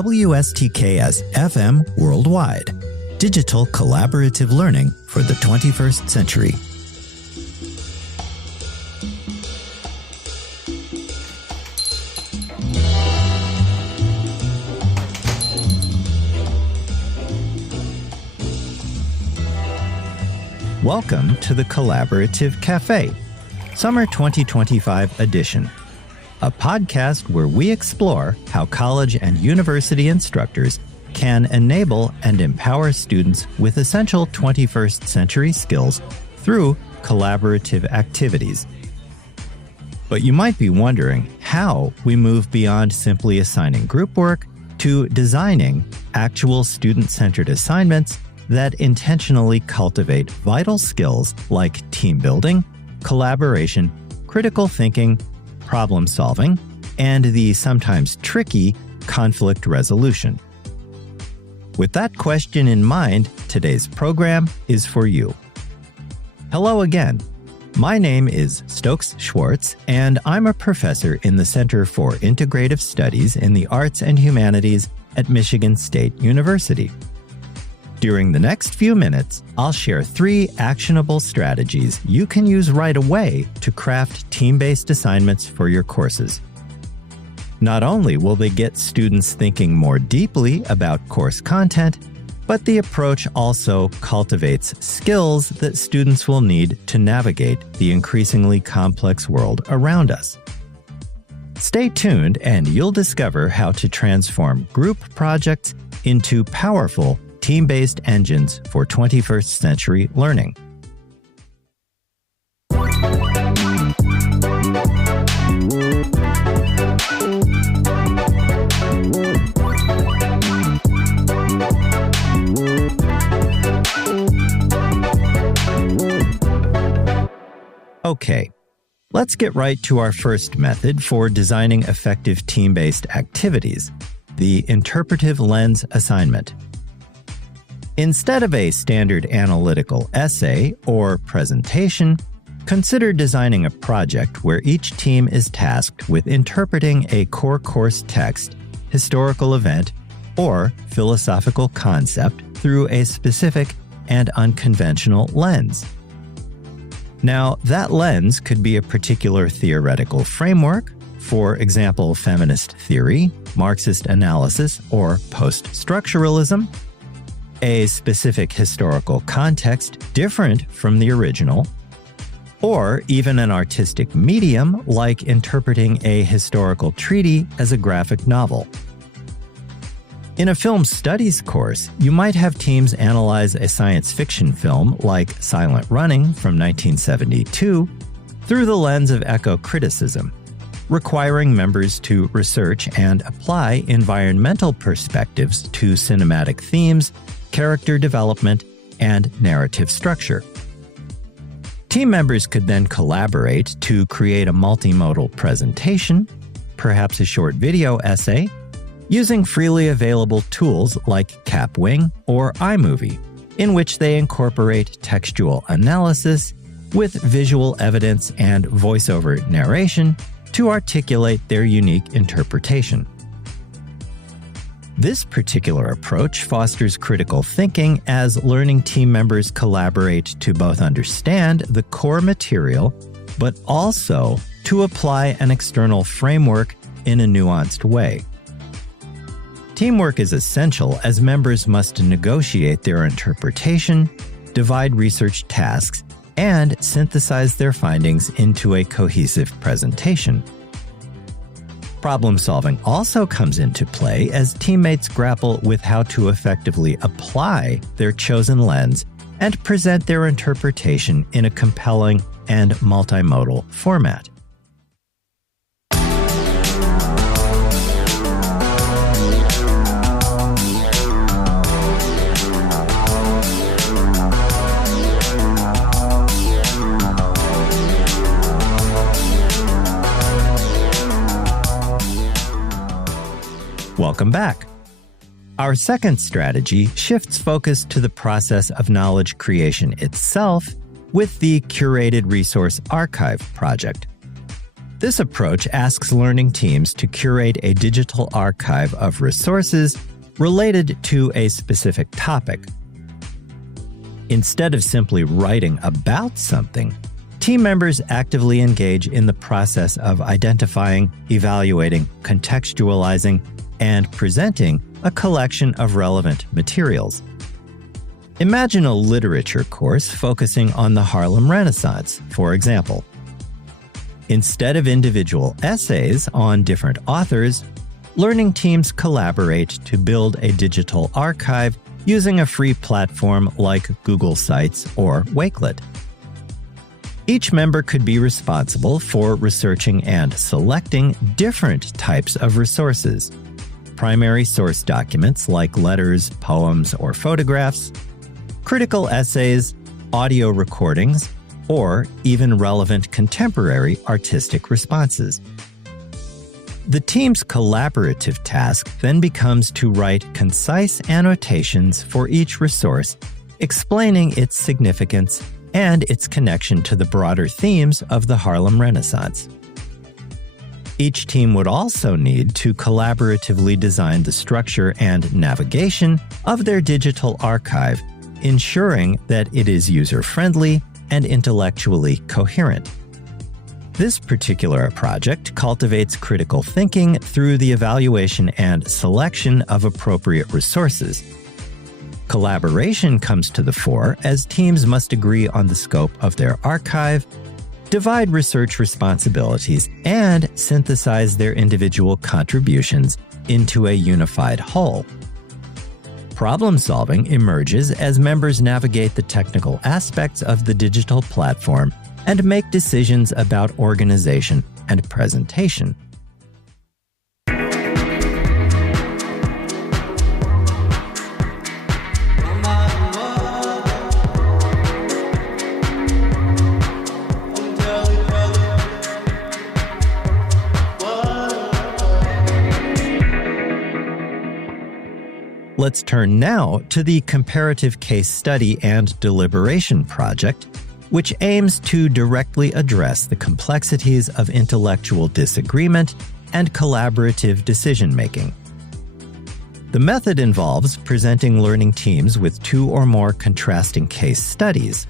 WSTKS-FM Worldwide. Digital collaborative learning for the 21st century. Welcome to the Collaborative Café Summer 2025 edition, a podcast where we explore how college and university instructors can enable and empower students with essential 21st century skills through collaborative activities. But you might be wondering how we move beyond simply assigning group work to designing actual student-centered assignments that intentionally cultivate vital skills like team building, collaboration, critical thinking, problem solving, and the sometimes tricky conflict resolution. With that question in mind, today's program is for you. Hello again. My name is Stokes Schwartz, and I'm a professor in the Center for Integrative Studies in the Arts and Humanities at Michigan State University. During the next few minutes, I'll share 3 actionable strategies you can use right away to craft team-based assignments for your courses. Not only will they get students thinking more deeply about course content, but the approach also cultivates skills that students will need to navigate the increasingly complex world around us. Stay tuned and you'll discover how to transform group projects into powerful team-based engines for 21st century learning. Okay, let's get right to our first method for designing effective team-based activities, the interpretive lens assignment. Instead of a standard analytical essay or presentation, consider designing a project where each team is tasked with interpreting a core course text, historical event, or philosophical concept through a specific and unconventional lens. Now, that lens could be a particular theoretical framework, for example, feminist theory, Marxist analysis, or post-structuralism, a specific historical context different from the original, or even an artistic medium like interpreting a historical treaty as a graphic novel. In a film studies course, you might have teams analyze a science fiction film like Silent Running from 1972 through the lens of eco-criticism, requiring members to research and apply environmental perspectives to cinematic themes, character development, and narrative structure. Team members could then collaborate to create a multimodal presentation, perhaps a short video essay, using freely available tools like Capwing or iMovie, in which they incorporate textual analysis with visual evidence and voiceover narration to articulate their unique interpretation. This particular approach fosters critical thinking as learning team members collaborate to both understand the core material, but also to apply an external framework in a nuanced way. Teamwork is essential as members must negotiate their interpretation, divide research tasks, and synthesize their findings into a cohesive presentation. Problem solving also comes into play as teammates grapple with how to effectively apply their chosen lens and present their interpretation in a compelling and multimodal format. Welcome back. Our second strategy shifts focus to the process of knowledge creation itself with the Curated Resource Archive project. This approach asks learning teams to curate a digital archive of resources related to a specific topic. Instead of simply writing about something, team members actively engage in the process of identifying, evaluating, contextualizing, and presenting a collection of relevant materials. Imagine a literature course focusing on the Harlem Renaissance, for example. Instead of individual essays on different authors, learning teams collaborate to build a digital archive using a free platform like Google Sites or Wakelet. Each member could be responsible for researching and selecting different types of resources: primary source documents like letters, poems, or photographs, critical essays, audio recordings, or even relevant contemporary artistic responses. The team's collaborative task then becomes to write concise annotations for each resource, explaining its significance and its connection to the broader themes of the Harlem Renaissance. Each team would also need to collaboratively design the structure and navigation of their digital archive, ensuring that it is user-friendly and intellectually coherent. This particular project cultivates critical thinking through the evaluation and selection of appropriate resources. Collaboration comes to the fore as teams must agree on the scope of their archive, divide research responsibilities, and synthesize their individual contributions into a unified whole. Problem-solving emerges as members navigate the technical aspects of the digital platform and make decisions about organization and presentation. Let's turn now to the Comparative Case Study and Deliberation project, which aims to directly address the complexities of intellectual disagreement and collaborative decision-making. The method involves presenting learning teams with two or more contrasting case studies,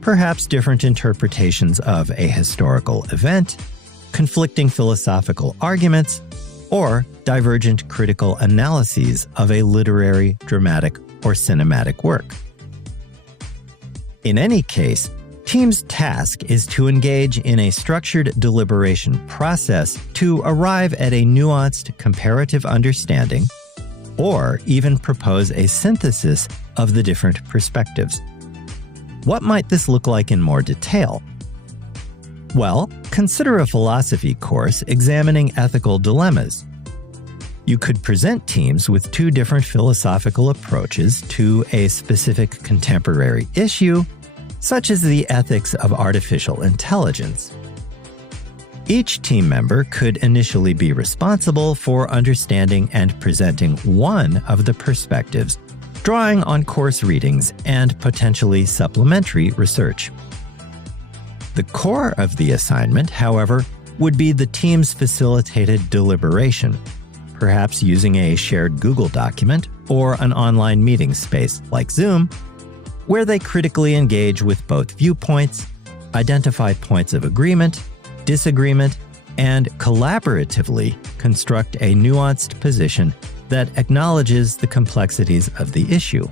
perhaps different interpretations of a historical event, conflicting philosophical arguments, or divergent critical analyses of a literary, dramatic, or cinematic work. In any case, team's task is to engage in a structured deliberation process to arrive at a nuanced comparative understanding, or even propose a synthesis of the different perspectives. What might this look like in more detail? Well, consider a philosophy course examining ethical dilemmas. You could present teams with two different philosophical approaches to a specific contemporary issue, such as the ethics of artificial intelligence. Each team member could initially be responsible for understanding and presenting one of the perspectives, drawing on course readings and potentially supplementary research. The core of the assignment, however, would be the team's facilitated deliberation, perhaps using a shared Google document or an online meeting space like Zoom, where they critically engage with both viewpoints, identify points of agreement, disagreement, and collaboratively construct a nuanced position that acknowledges the complexities of the issue.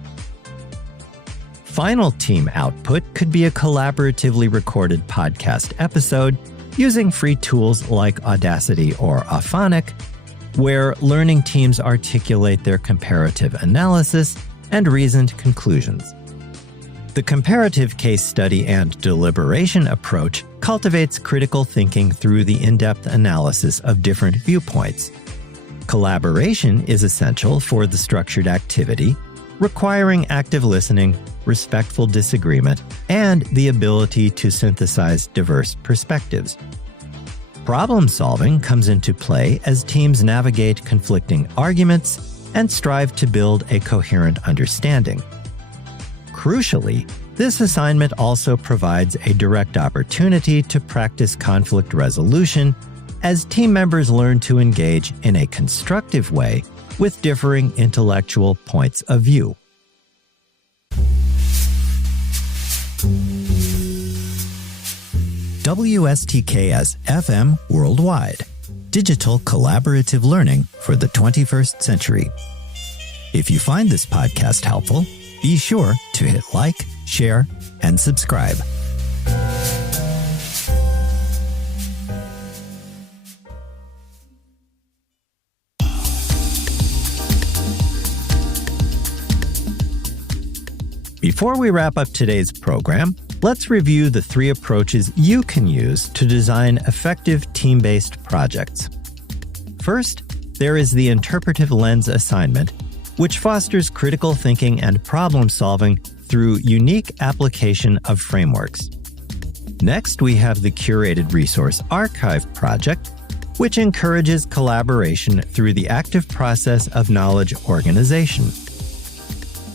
Final team output could be a collaboratively recorded podcast episode using free tools like Audacity or Auphonic, where learning teams articulate their comparative analysis and reasoned conclusions. The comparative case study and deliberation approach cultivates critical thinking through the in-depth analysis of different viewpoints. Collaboration is essential for the structured activity, requiring active listening, respectful disagreement, and the ability to synthesize diverse perspectives. Problem-solving comes into play as teams navigate conflicting arguments and strive to build a coherent understanding. Crucially, This assignment also provides a direct opportunity to practice conflict resolution as team members learn to engage in a constructive way with differing intellectual points of view. WSTKS-FM Worldwide. Digital collaborative learning for the 21st century. If you find this podcast helpful, be sure to hit like, share, and subscribe. Before we wrap up today's program, let's review the 3 approaches you can use to design effective team-based projects. First, there is the interpretive lens assignment, which fosters critical thinking and problem-solving through unique application of frameworks. Next, we have the curated resource archive project, which encourages collaboration through the active process of knowledge organization.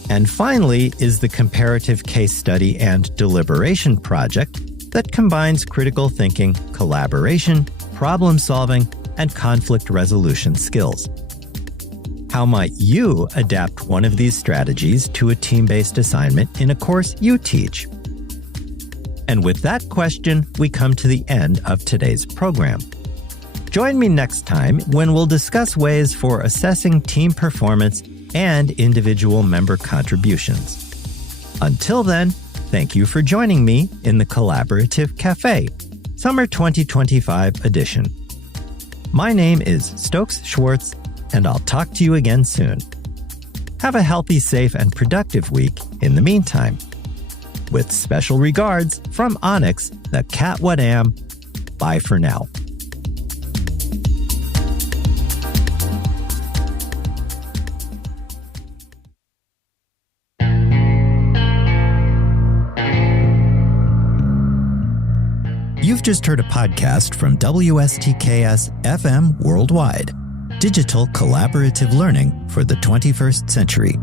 And finally is the comparative case study and deliberation project that combines critical thinking, collaboration, problem-solving, and conflict resolution skills. How might you adapt one of these strategies to a team-based assignment in a course you teach? And with that question, we come to the end of today's program. Join me next time when we'll discuss ways for assessing team performance and individual member contributions. Until then, thank you for joining me in the Collaborative Café, Summer 2025 edition. My name is Stokes Schwartz, and I'll talk to you again soon. Have a healthy, safe, and productive week in the meantime. With special regards from Onyx, the Cat What Am. Bye for now. You've just heard a podcast from WSTKS-FM Worldwide. Digital collaborative learning for the 21st century.